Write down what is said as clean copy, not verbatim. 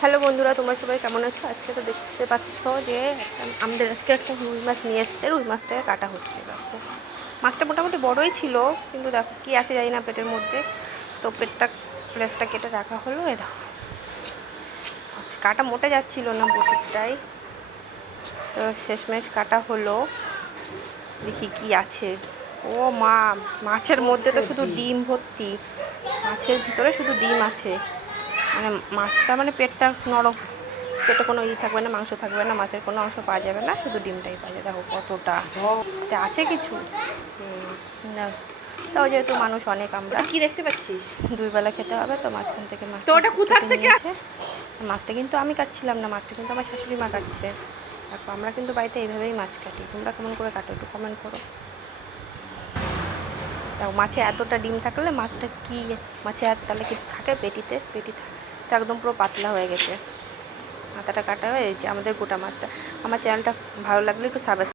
Hello বন্ধুরা, তোমরা সবাই কেমন আছো? আজকে তো দেখতে পাচ্ছ যে আমাদের আজকে একটা রুই মাছ নিয়ে এসছে। রুই মাছটাকে কাটা হচ্ছে। দেখো মাছটা মোটামুটি বড়ই ছিল, কিন্তু দেখো কী আছে জানি না পেটের মধ্যে। তো লেজটা কেটে রাখা হলো। এ দেখো কাটা মোটে যাচ্ছিল না বটিটাই, তো শেষমেশ কাটা হলো। দেখি কি আছে। ও মা, মাছের মধ্যে তো শুধু ডিম ভর্তি, মাছের ভিতরে শুধু ডিম আছে। মানে মাছটা মানে পেটটা নরম, পেটে কোনো থাকবে না, মাংস থাকবে না, মাছের কোনো অংশ পাওয়া যাবে না, শুধু ডিমটাই পাওয়া যাবে। দেখো কতটা আছে কিছু। না, তাও যেহেতু মানুষ অনেক, আমরা কি দেখতে পাচ্ছিস? 2 বেলা খেতে হবে, তো মাঝখান থেকে মাছটা তো ওটা কোথা কেটে থেকে? নিয়েছে। মাছটা কিন্তু আমি কাটছিলাম না, মাছটা কিন্তু আমার শাশুড়ি মা কাটছে। দেখো আমরা কিন্তু বাড়িতে এইভাবেই মাছ কাটি। তোমরা কেমন করে কাটো একটু কমেন্ট করো। দেখো মাছে এতটা ডিম থাকলে মাছটা কি, মাছে আর তাহলে কিছু থাকে পেটিতে? তো একদম পুরো পাতলা হয়ে গেছে। মাথাটা কাটা হয়ে যে আমাদের গোটা মাছটা। আমার চ্যানেলটা ভালো লাগলে একটু সাবস্ক্রাইব